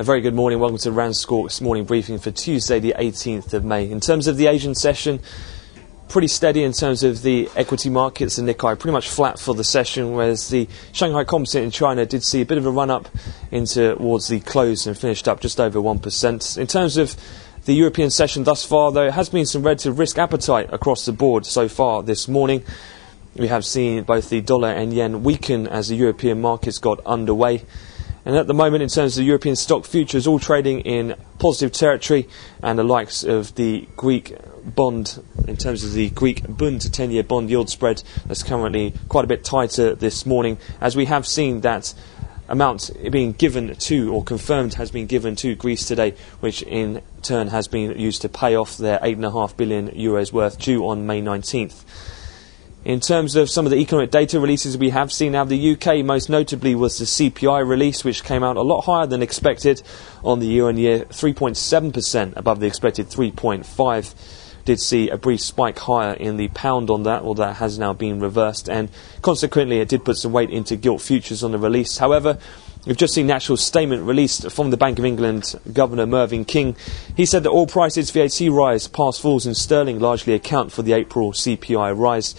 A very good morning. Welcome to RANsquawk's morning briefing for Tuesday the 18th of May. In terms of the Asian session, pretty steady in terms of the equity markets. The Nikkei pretty much flat for the session, whereas the Shanghai Composite in China did see a bit of a run up towards the close and finished up just over 1%. In terms of the European session thus far, though, it has been some relative risk appetite across the board so far this morning. We have seen both the dollar and yen weaken as the European markets got underway. And at the moment, in terms of the European stock futures, all trading in positive territory, and the likes of the Greek bond, in terms of the Greek Bund to 10-year bond yield spread, that's currently quite a bit tighter this morning, as we have seen that amount being given to, or confirmed has been given to Greece today, which in turn has been used to pay off their €8.5 billion worth due on May 19th. In terms of some of the economic data releases we have seen out of the UK, most notably was the CPI release, which came out a lot higher than expected on the year-on-year, 3.7% above the expected 3.5%. Did see a brief spike higher in the pound on that, or that has now been reversed, and consequently it did put some weight into gilt futures on the release. However, we've just seen the actual statement released from the Bank of England Governor Mervyn King. He said that oil prices, VAT rise, past falls in sterling largely account for the April CPI rise.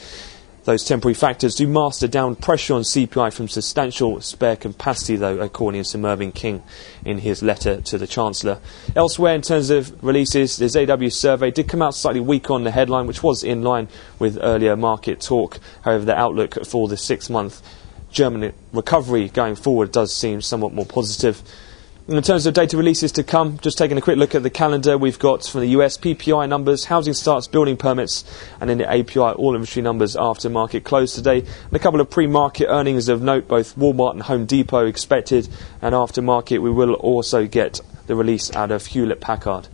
Those temporary factors do mask the downward pressure on CPI from substantial spare capacity, though, according to Mervyn King in his letter to the Chancellor. Elsewhere, in terms of releases, the ZW survey did come out slightly weak on the headline, which was in line with earlier market talk. However, the outlook for the 6-month German recovery going forward does seem somewhat more positive. In terms of data releases to come, just taking a quick look at the calendar, we've got from the US PPI numbers, housing starts, building permits, and then the API all inventory numbers after market close today. And a couple of pre-market earnings of note, both Walmart and Home Depot expected, and after market we will also get the release out of Hewlett-Packard.